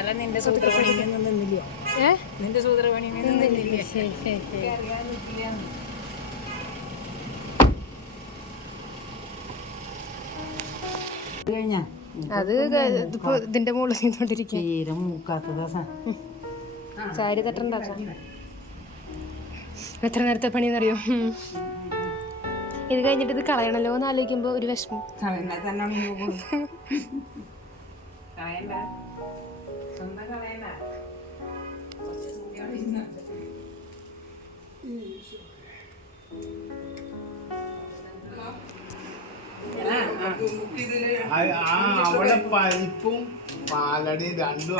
അല്ല നിന്റെ സൂത്രപണി നിന്നില്ല. നിന്റെ സൂത്രപണി നിന്നില്ല. അത് ഇതിപ്പോ ഇതിന്റെ മുകളിൽ ചെയ്തോണ്ടിരിക്കും. സാരി തട്ടുണ്ടാക്കാം. എത്ര നേരത്തെ പണിയെന്നറിയോ? ഇത് കഴിഞ്ഞിട്ട് ഇത് കളയണല്ലോ എന്ന് ആലോചിക്കുമ്പോ ഒരു വിഷമം. അവിടെ പരിപ്പും പാലടി രണ്ടും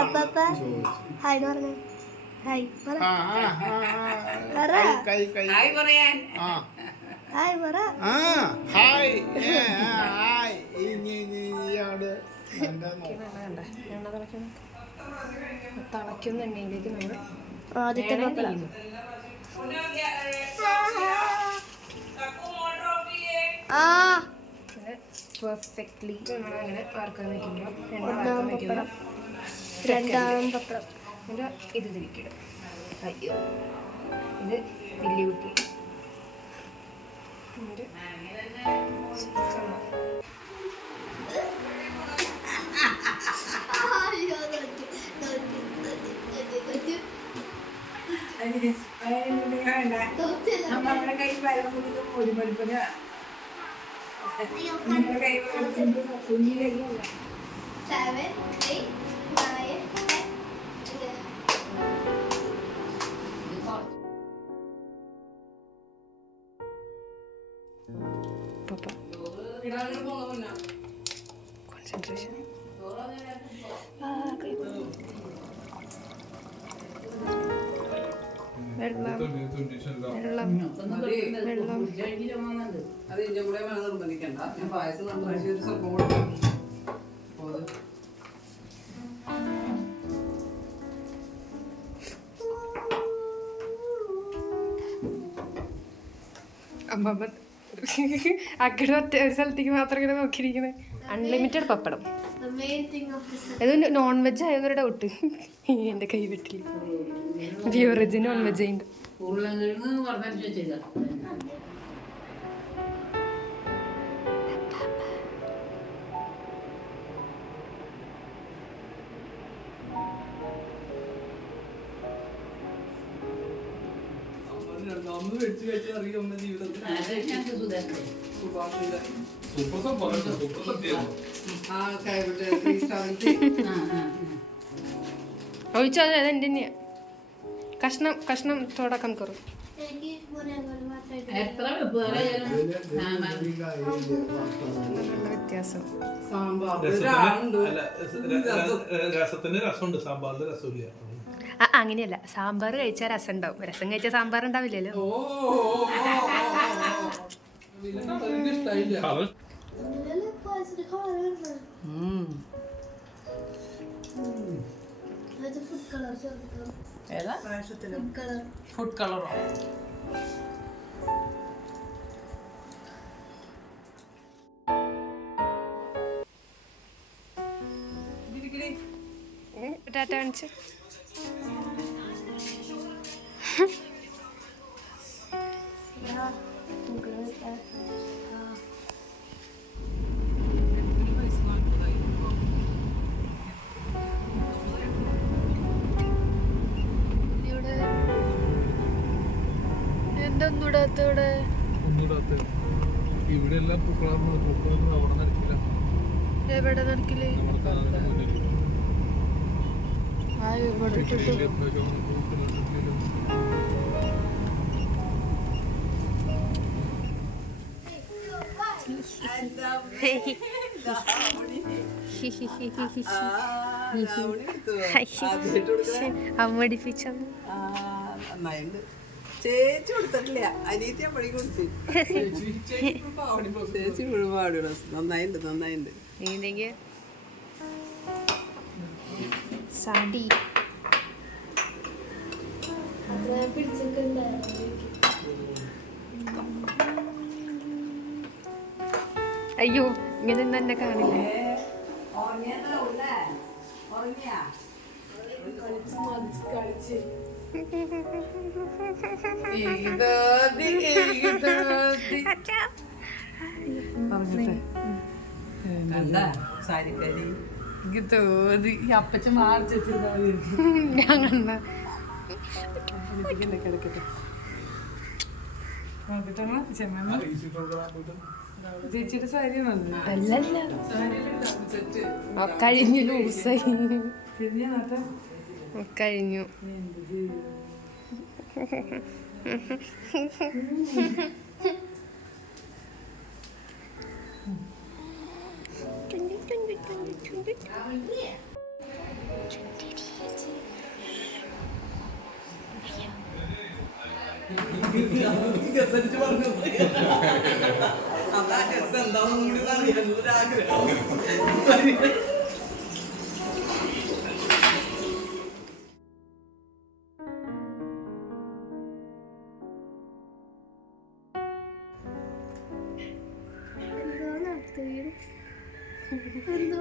തിളയ്ക്കുന്ന എണ്ണയിലേക്ക് നമ്മൾ ആദ്യത്തെ പെർഫെക്റ്റ്ലി നമ്മളങ്ങനെ വാർക്കാൻ വെക്കുമ്പോൾ രണ്ടാം പപ്പടം ഇത് തിരിക്കിടും. അയ്യോ ഇത് വലിയ കുട്ടി നമ്മുടെ കൈ വരം കുടിക്കും ഒരു പരിപ്പിന് നമ്മുടെ കൈ കുഞ്ഞിലേക്ക് കോൺസെൻട്രേഷൻ. വെള്ളം വെള്ളം വെള്ളം അമ്മമ്മ അക്കടെ ഒറ്റ ഒരു സ്ഥലത്തേക്ക് മാത്രം ഇങ്ങനെ നോക്കിയിരിക്കുന്നത്. അൺലിമിറ്റഡ് പപ്പടം. ഇത് നോൺ വെജ് ആയതൊരു ഡൗട്ട്. എൻ്റെ കൈ വെട്ടില്ല. പ്യൂറേജ് നോൺ വെജ് ഉണ്ട്. ഒഴിച്ചോ, അത് എൻ്റെ തന്നെയാ. കഷ്ണം കഷ്ണം തോടാ കം കറോ. വ്യത്യാസം. അങ്ങനെയല്ല, സാമ്പാർ കഴിച്ചാൽ രസം ഉണ്ടാവും, രസം കഴിച്ചാൽ സാമ്പാർ ഉണ്ടാവില്ലല്ലോ. ഫുഡ് കളറോ? ടാറ്റ കാണിച്ച്. ഇവിടെ എല്ലാം പൂക്കളൊന്നും അവിടെ നടക്കില്ല. എവിടെ നടക്കില്ലേ? അമ്മടിപ്പിച്ച ചേച്ചി കൊടുത്തിട്ടില്ല, അനിയത്തി പണി കൊടുത്തു. ചേച്ചി ഒരുപാട് നന്നായിട്ടുണ്ട്, നന്നായിട്ടുണ്ട്. സാഡി അയ്യോ, ഇങ്ങനെ തന്നെ കാണില്ലേ? സാരിക്കരി എനിക്ക് തോന്നി ഈ അപ്പച്ച മാർച്ച് ഞാൻ കണ്ട കിടക്കട്ടെ ചേച്ചിയുടെ സാരി വന്നു അല്ലല്ല കഴിഞ്ഞു ലൂസായി കഴിഞ്ഞു എന്തോ